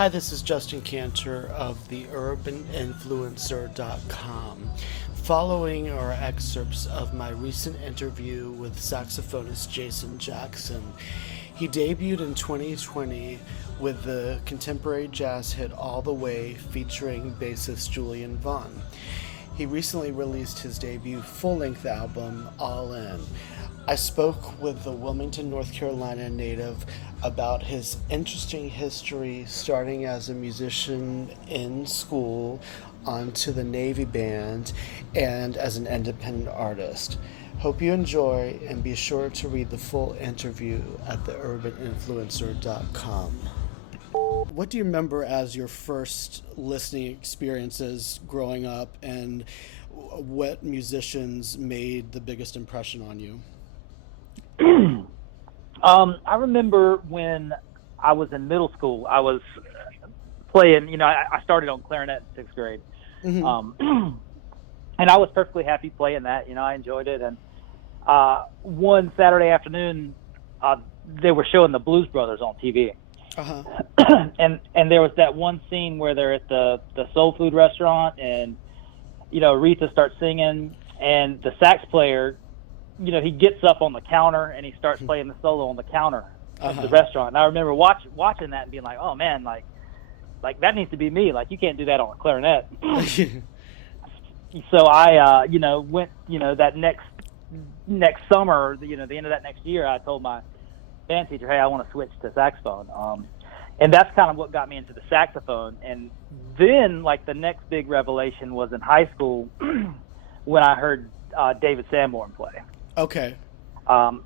Hi, this is Justin Kantor of the UrbanInfluencer.com. Following are excerpts of my recent interview with saxophonist Jason Jackson. He debuted in 2020 with the contemporary jazz hit All the Way featuring bassist Julian Vaughn. He recently released his debut full-length album, All In. I spoke with the Wilmington, North Carolina native about his interesting history starting as a musician in school onto the Navy Band and as an independent artist. Hope you enjoy and be sure to read the full interview at theurbaninfluencer.com. What do you remember as your first listening experiences growing up, and what musicians made the biggest impression on you? I remember when I was in middle school, I was playing, I started on clarinet in sixth grade. Mm-hmm. And I was perfectly happy playing that. I enjoyed it. And one Saturday afternoon, they were showing the Blues Brothers on TV. Uh-huh. and there was that one scene where they're at the soul food restaurant, and Aretha starts singing, and the sax player, he gets up on the counter and he starts playing the solo on the counter of the restaurant. And I remember watching that and being like, oh man, like that needs to be me. Like, you can't do that on a clarinet. So I went that next summer, the end of that next year, I told my band teacher, hey, I want to switch to saxophone. And that's kind of what got me into the saxophone. And then, the next big revelation was in high school when I heard David Sanborn play. Okay. My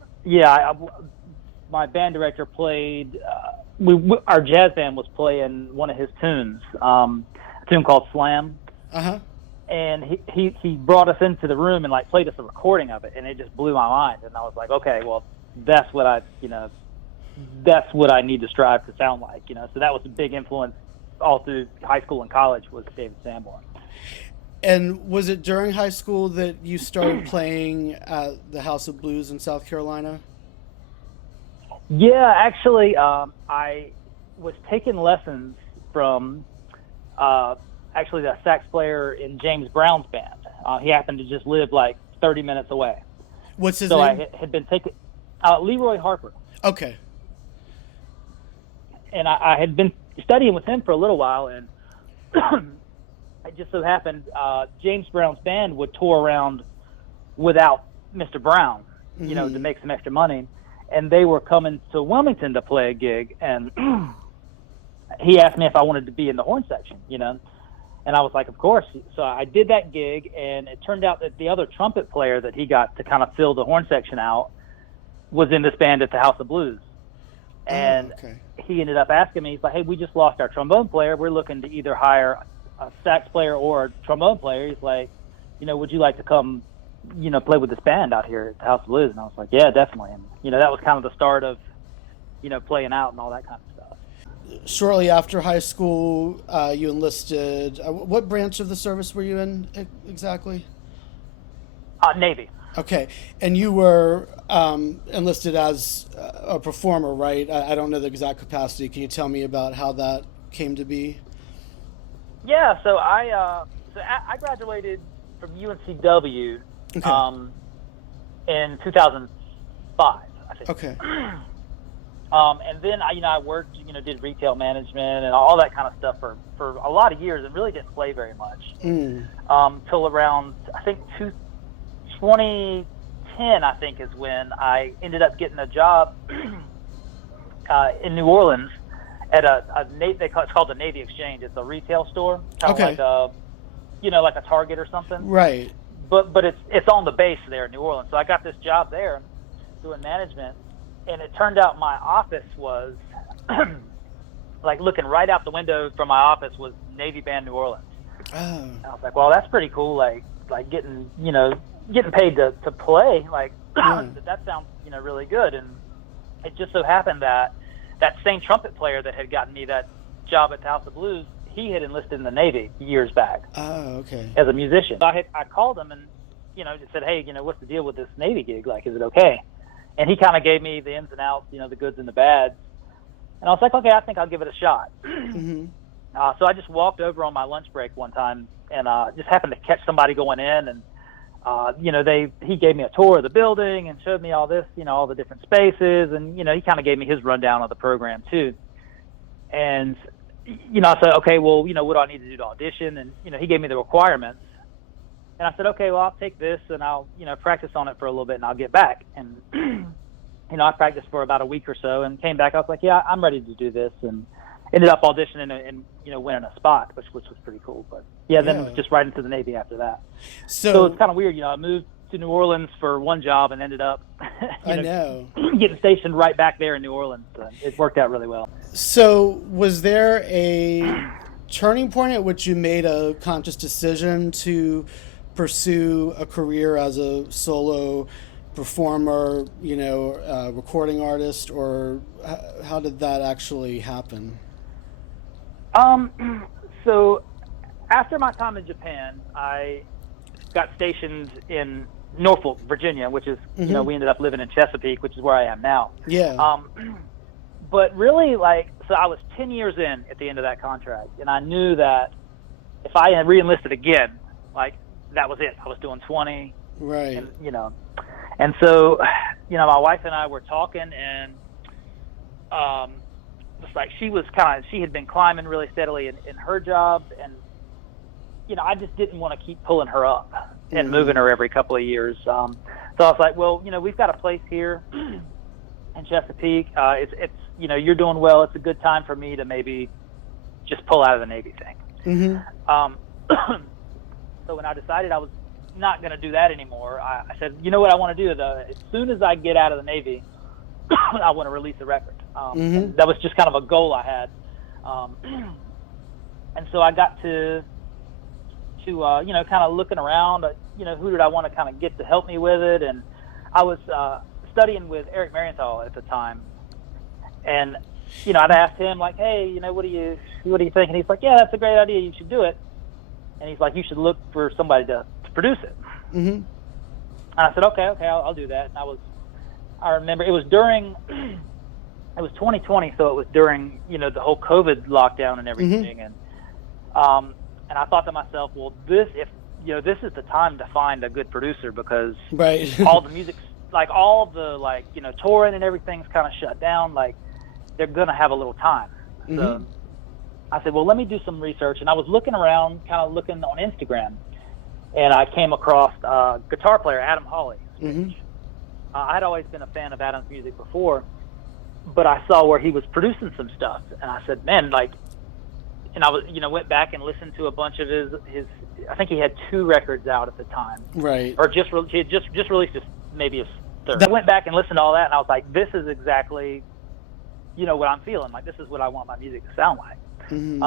band director played, our jazz band was playing one of his tunes, a tune called Slam. Uh-huh. And he brought us into the room and played us a recording of it, and it just blew my mind. And I was like, okay, well, that's what I need to strive to sound like, So that was a big influence all through high school and college, was David Sanborn. And was it during high school that you started playing at the House of Blues in South Carolina? Yeah, actually, I was taking lessons from actually the sax player in James Brown's band. He happened to just live 30 minutes away. What's his name? I had been taking Leroy Harper. Okay. And I had been studying with him for a little while, and it just so happened James Brown's band would tour around without Mr. Brown, to make some extra money. And they were coming to Wilmington to play a gig, and he asked me if I wanted to be in the horn section, and I was like, of course. So I did that gig, and it turned out that the other trumpet player that he got to kind of fill the horn section out was in this band at the House of Blues. And he ended up asking me, he's like, hey, we just lost our trombone player. We're looking to either hire a sax player or a trombone player. He's like, would you like to come, play with this band out here at the House of Blues? And I was like, yeah, definitely. And, that was kind of the start of, playing out and all that kind of stuff. Shortly after high school, you enlisted. What branch of the service were you in exactly? Navy. Okay. And you were enlisted as a performer, right? I don't know the exact capacity. Can you tell me about how that came to be? Yeah, so I graduated from UNCW in 2005, I think. Okay. And then I worked, did retail management and all that kind of stuff for a lot of years, and really didn't play very much till around, I think, 2010. I think is when I ended up getting a job in New Orleans at it's called the Navy Exchange. It's a retail store, kind of like a Target or something. Right. But it's on the base there in New Orleans. So I got this job there doing management, and it turned out my office was looking right out the window from my office was Navy Band New Orleans. Oh. And I was like, well, that's pretty cool. Like getting paid to play. That sounds really good. And it just so happened that same trumpet player that had gotten me that job at the House of Blues, he had enlisted in the Navy years back. Oh, okay. As a musician. So I called him and, just said, hey, what's the deal with this Navy gig? Is it okay? And he kind of gave me the ins and outs, the goods and the bads. And I was like, okay, I think I'll give it a shot. Mm-hmm. So I just walked over on my lunch break one time and just happened to catch somebody going in, and he gave me a tour of the building and showed me all this, all the different spaces, and he kind of gave me his rundown of the program too. And I said, okay, well, what do I need to do to audition? And he gave me the requirements, and I said, okay, well, I'll take this and I'll practice on it for a little bit and I'll get back. And I practiced for about a week or so and came back. I was like, yeah, I'm ready to do this, and ended up auditioning and winning a spot, which was pretty cool. But then it was just right into the Navy after that. So it's kind of weird. I moved to New Orleans for one job and ended up getting stationed right back there in New Orleans. It worked out really well. So was there a turning point at which you made a conscious decision to pursue a career as a solo performer, recording artist, or how did that actually happen? So after my time in Japan, I got stationed in Norfolk, Virginia, which is, we ended up living in Chesapeake, which is where I am now. Yeah. But really, so I was 10 years in at the end of that contract, and I knew that if I had re-enlisted again, that was it. I was doing 20. Right. And, and so, my wife and I were talking, and she had been climbing really steadily in her job, and I just didn't want to keep pulling her up and moving her every couple of years. So I was like, well, we've got a place here in Chesapeake. It's you're doing well. It's a good time for me to maybe just pull out of the Navy thing. Mm-hmm. So when I decided I was not going to do that anymore, I said, what I want to do? As soon as I get out of the Navy, I want to release a record. And that was just kind of a goal I had. And so I got to kind of looking around, who did I want to kind of get to help me with it? And I was studying with Eric Marienthal at the time. And, I'd asked him, hey, what do you think? And he's like, yeah, that's a great idea. You should do it. And he's like, you should look for somebody to produce it. Mm-hmm. And I said, okay, I'll do that. And I remember it was 2020, so it was during, the whole COVID lockdown and everything. Mm-hmm. And I thought to myself, well, this is the time to find a good producer, because all the music's touring and everything's kind of shut down. They're going to have a little time. Mm-hmm. So I said, well, let me do some research. And I was looking around, kind of looking on Instagram, and I came across guitar player Adam Hawley. Mm-hmm. I'd always been a fan of Adam's music before, but I saw where he was producing some stuff, and I said, man, and I was, went back and listened to a bunch of his. I think he had 2 records out at the time, right? Or he had just released maybe his 3rd. I went back and listened to all that, and I was like, this is exactly, what I'm feeling. This is what I want my music to sound like. Mm-hmm.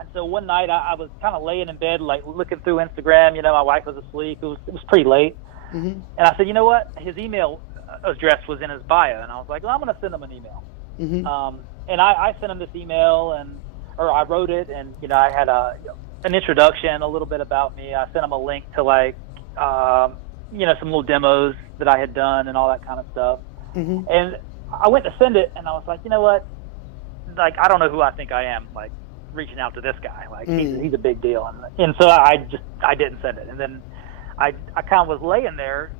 And so one night I was kind of laying in bed, looking through Instagram. My wife was asleep. It was pretty late. Mm-hmm. And I said, you know what? His email address was in his bio, and I was like, well, I'm going to send him an email. Mm-hmm. And I sent him this email, or I wrote it, and I had an introduction, a little bit about me. I sent him a link to some little demos that I had done and all that kind of stuff. Mm-hmm. And I went to send it, and I was like, you know what? I don't know who I think I am, reaching out to this guy. He's a big deal. And so I didn't send it. And then I kind of was laying there,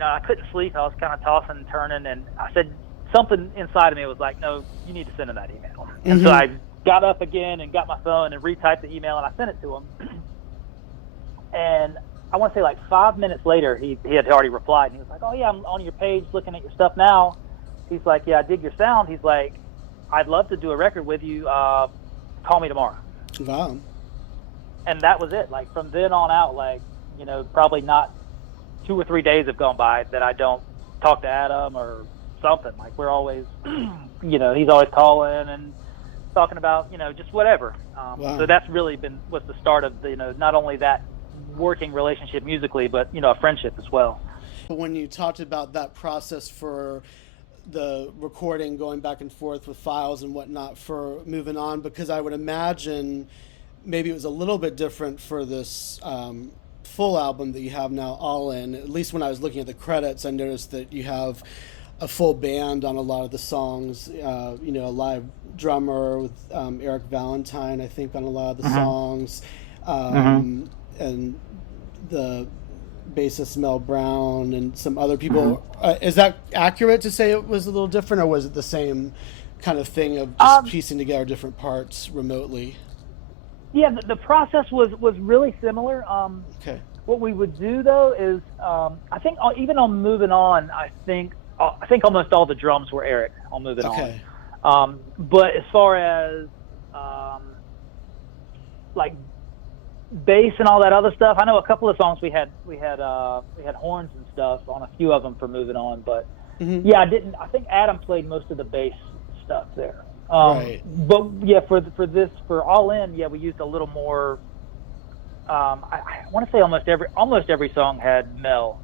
I couldn't sleep. I was kind of tossing and turning, and I said, something inside of me was like, no, you need to send him that email. Mm-hmm. And so I got up again and got my phone and retyped the email, and I sent it to him. And I want to say 5 minutes later, he had already replied, and he was like, oh yeah, I'm on your page looking at your stuff now. He's like, yeah, I dig your sound. He's like, I'd love to do a record with you. Call me tomorrow. Wow. And that was it. From then on out, probably not 2 or 3 days have gone by that I don't talk to Adam or something. We're always, he's always calling and talking about, just whatever. Wow. So that's really was the start of not only that working relationship musically, but a friendship as well. When you talked about that process for the recording, going back and forth with files and whatnot for moving on, because I would imagine maybe it was a little bit different for this full album that you have now, All In. At least when I was looking at the credits, I noticed that you have a full band on a lot of the songs. You know, a live drummer with Eric Valentine, I think, on a lot of the songs, and the bassist Mel Brown and some other people. Is that accurate to say it was a little different, or was it the same kind of thing of just piecing together different parts remotely? Yeah, the process was really similar. Okay. What we would do though is, I think even on Moving On, I think almost all the drums were Eric on Moving On. But as far as like bass and all that other stuff, I know a couple of songs we had horns and stuff on a few of them for Moving On. But yeah, I think Adam played most of the bass stuff there. Right. But yeah, for All In, yeah, we used a little more. I want to say almost every song had Mel,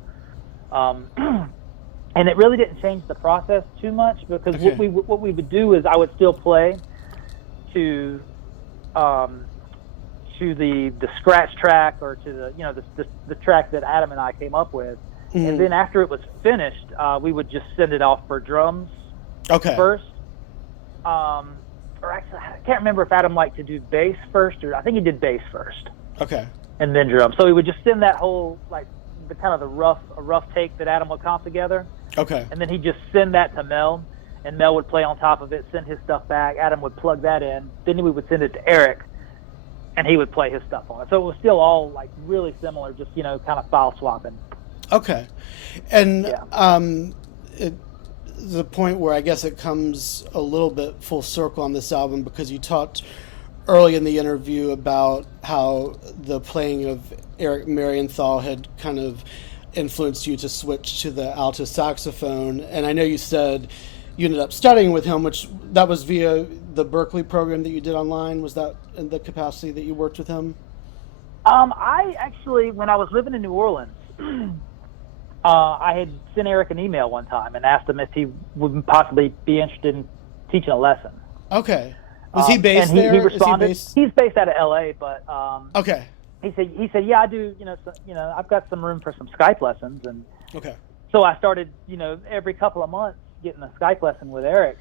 and it really didn't change the process too much, because what we would do is I would still play to the scratch track, or to the track that Adam and I came up with, and then after it was finished, we would just send it off for drums first. Or actually, I can't remember if Adam liked to do bass first, or I think he did bass first. Okay. And then drums. So we would just send that whole, like, the kind of a rough take that Adam would comp together. Okay. And then he'd just send that to Mel, and Mel would play on top of it, send his stuff back. Adam would plug that in. Then we would send it to Eric, and he would play his stuff on it. So it was still all, like, really similar, just, kind of file swapping. Okay. And the point where I guess it comes a little bit full circle on this album, because you talked early in the interview about how the playing of Eric Marienthal had kind of influenced you to switch to the alto saxophone. And I know you said you ended up studying with him, which that was via the Berkeley program that you did online. Was that in the capacity that you worked with him? I actually, when I was living in New Orleans, I had sent Eric an email one time and asked him if he would possibly be interested in teaching a lesson. Okay. Was he based there? He responded. He's based out of LA, but okay. He said, yeah, I do. I've got some room for some Skype lessons, and okay. So I started, every couple of months getting a Skype lesson with Eric,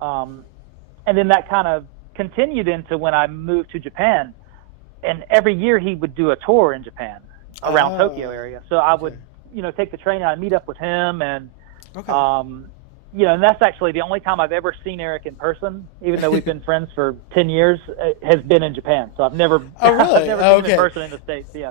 and then that kind of continued into when I moved to Japan, and every year he would do a tour in Japan around Tokyo area. So I would, take the train and I'd meet up with him, and and that's actually the only time I've ever seen Eric in person, even though we've been friends for 10 years, has been in Japan. So I've never, really? I've never seen him in person in the States. Yeah.